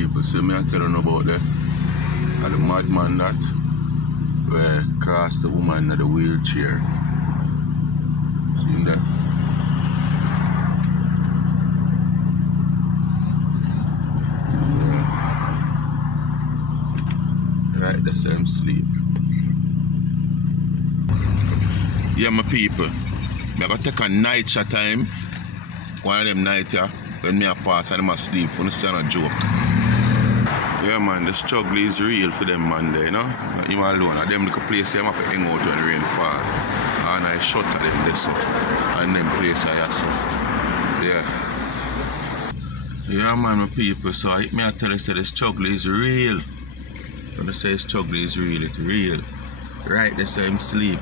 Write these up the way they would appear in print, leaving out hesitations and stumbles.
people, so me I tell you about the madman that where crossed the woman in the wheelchair. See that? Yeah. Right, the same sleep. Yeah, my people. I gotta take a night shot time. One of them night here, when me a pass and them a sleep, for no stand a joke. Yeah man, the struggle is real for them man there, you know? Not him alone. And them little place them have to hang out when the rain fall. And I shut at them this up. And them place I have so. Yeah. Yeah man, my people, so I tell you say the struggle is real. When I say struggle is real, it's real. Right, they say him sleep.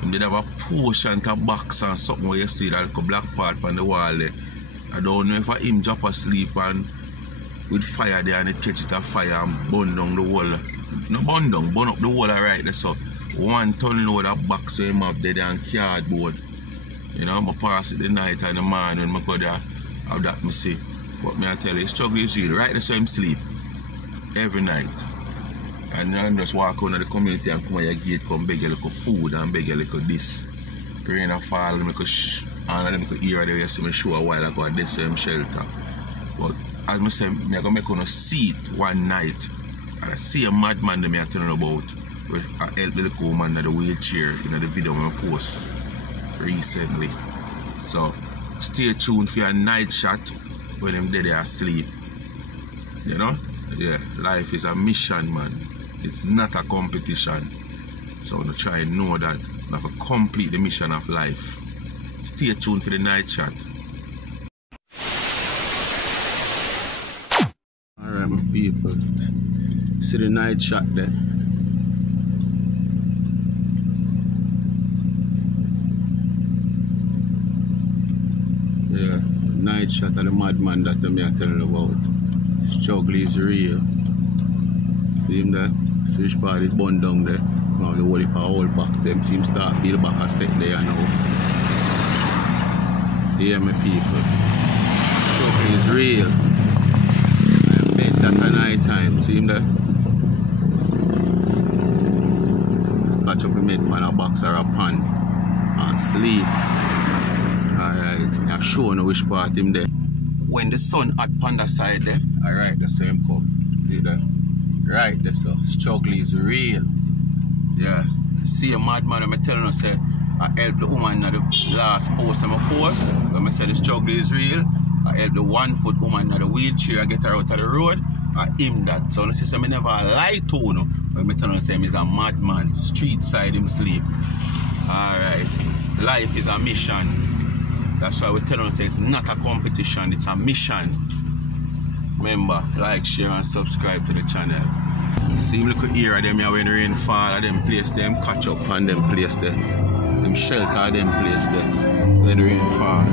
Him did have a portion to box and something where you see that little black part on the wall there. I don't know if him drop asleep and with fire there and it catch it a fire and burn down the wall. No burn down, burn up the wall right there. So 1 ton load of box so him have there and cardboard. You know, I pass it the night and the morning when I go there have that me see. But me I tell you, struggle is real. Right there so him sleep every night. And then just walk out of the community and come at your gate, come beg a little food and beg a little this. Rain and fall, and them could hear there, you see me show a while ago and this same shelter. But as I say, I'm going to make on a seat one night. And I see a madman that I'm telling about. Where I helped the little woman in the wheelchair in the video I post recently. So stay tuned for your night shot when I'm dead there asleep. You know? Yeah, life is a mission, man. It's not a competition. So I'm going to try and know that. I have to complete the mission of life. Stay tuned for the night shot. Alright, my people. See the night shot there. Yeah, night shot of the madman that I'm telling you about. Struggle is real. See him there? Switch part is burned down there. Now the whole box them seem start build back a set there now. Yeah my people. Struggle is real. I bet that at night time. See him there? Catch up with me on a box or a pan and sleep. Alright, I'm showing you which part him there. When the sun at panda side there, alright, that's how him come. See that? Right, that's so. Struggle is real. Yeah. See a madman, I'm telling you, say, I help the woman in the last post I'm a post. When I say the struggle is real, I help the 1 foot woman in the wheelchair, I get her out of the road, I aim that. So, I say, I never lie to you. When I tell you, say, he's a madman, street side him sleep. Alright. Life is a mission. That's why we tell you, say, it's not a competition, it's a mission. Remember, like, share and subscribe to the channel. See look at here them here when the rain fall and them place them catch up and them place there. Them shelter them place there when the rain fall.